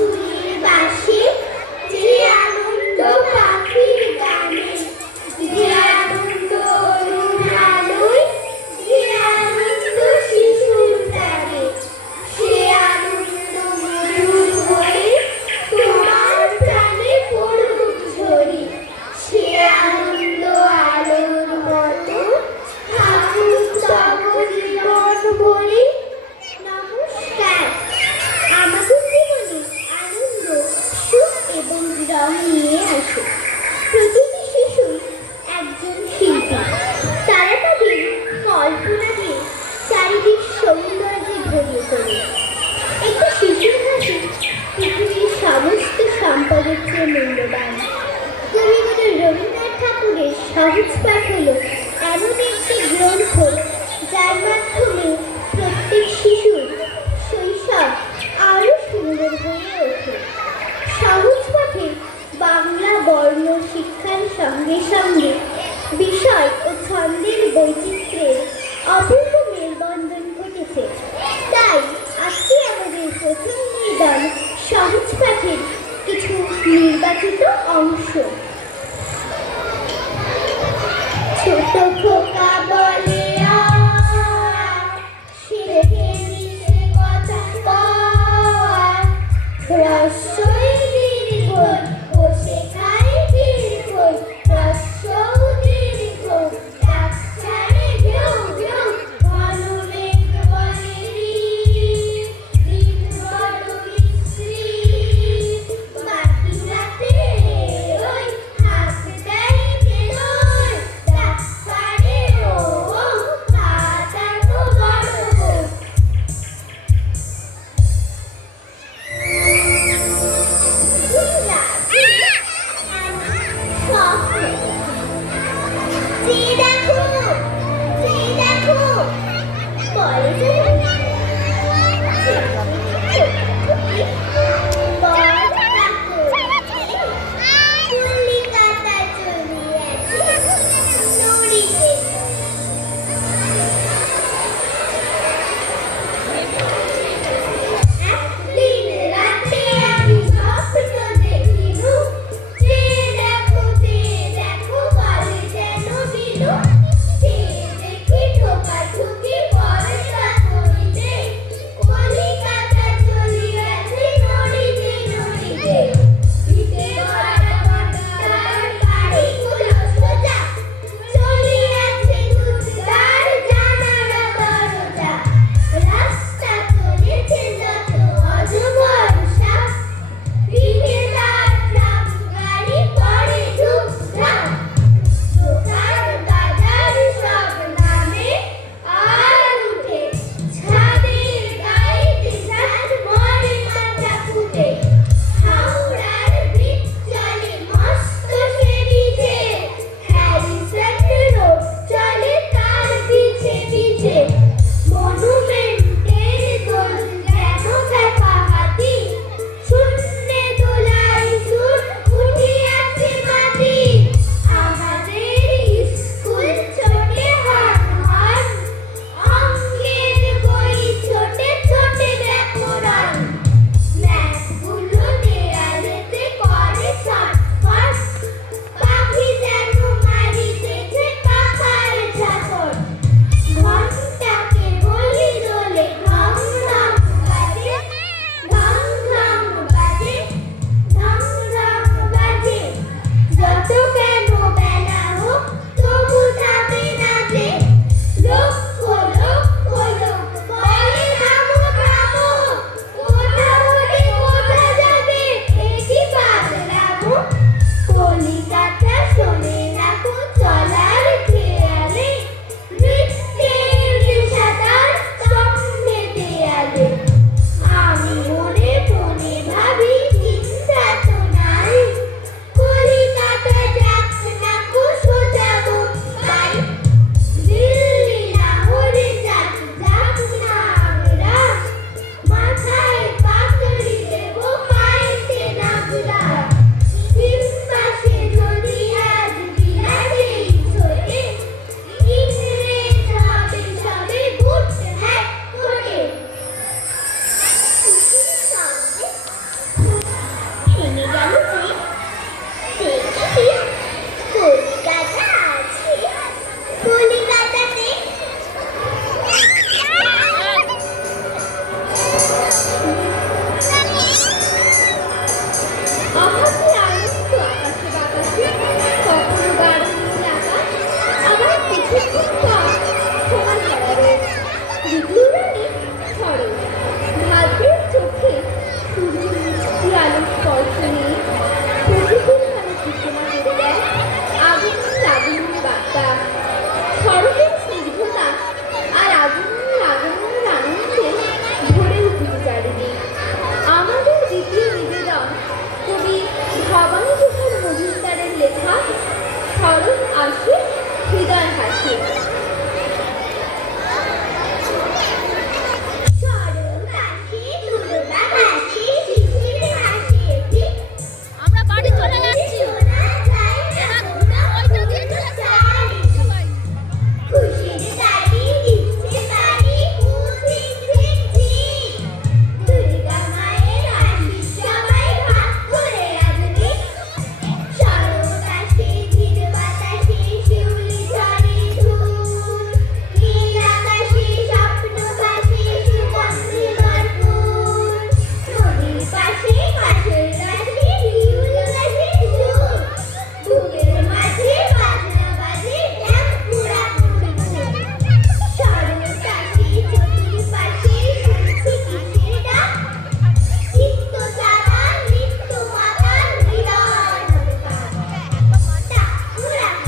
ফুলের বাসে, যে আনন্দ পাখির গানে, যে আনন্দ অরুণ আলোয়, যে আনন্দ শিশুর প্রাণে, সে আনন্দ মধুর হয়ে তোমার প্রাণে পড়ুক ঝরে। সে আনন্দ আলোর মতো থাকুক তব জীবন ভরে। নমস্কার। আমাদের জীবনে আনন্দ, সুখ এবং রং নিয়ে আসে। প্রতিটি শিশু একজন শিল্পী। তারা তাদের কল্পনাকে চারিদিক সৌন্দর্যে ভরিয়ে তোলে। একটি শিশুর হাসি পৃথিবীর সমস্ত সম্পদের চেয়ে মূল্যবান। কবিগুরু রবীন্দ্রনাথ ঠাকুরের সহজ পাঠ হল এমন একটি গ্রন্থ যার মাধ্যমে প্রত্যেক শিশুর শৈশব আরও সুন্দর হয়ে ওঠে। সহজ পাঠে বাংলা বর্ণ শিক্ষার সঙ্গে সঙ্গে বিষয় ও ছন্দের বৈচিত্র্যের অপূর্ব মেলবন্ধন ঘটেছে। তাই আজকে আমাদের প্রথম নিবেদন সহজ পাঠের কিছু নির্বাচিত অংশ। ছোট খোকা বলে শেখে নিচে কথা কওয়া, হ্রস্বই দীর্ঘই বসে খায় দীর্ঘই, হ্রস্বই দীর্ঘই ডাক ছাড়ে ঘেউ ঘেউ, ঘন মেঘ বনে দিন বড় বিশ্রী, বাকি রাতে ওই হাত দেয় কেলোয়, ডাক ছাড়ে ও খাতা তো বড় হোক। ভেঙে গেল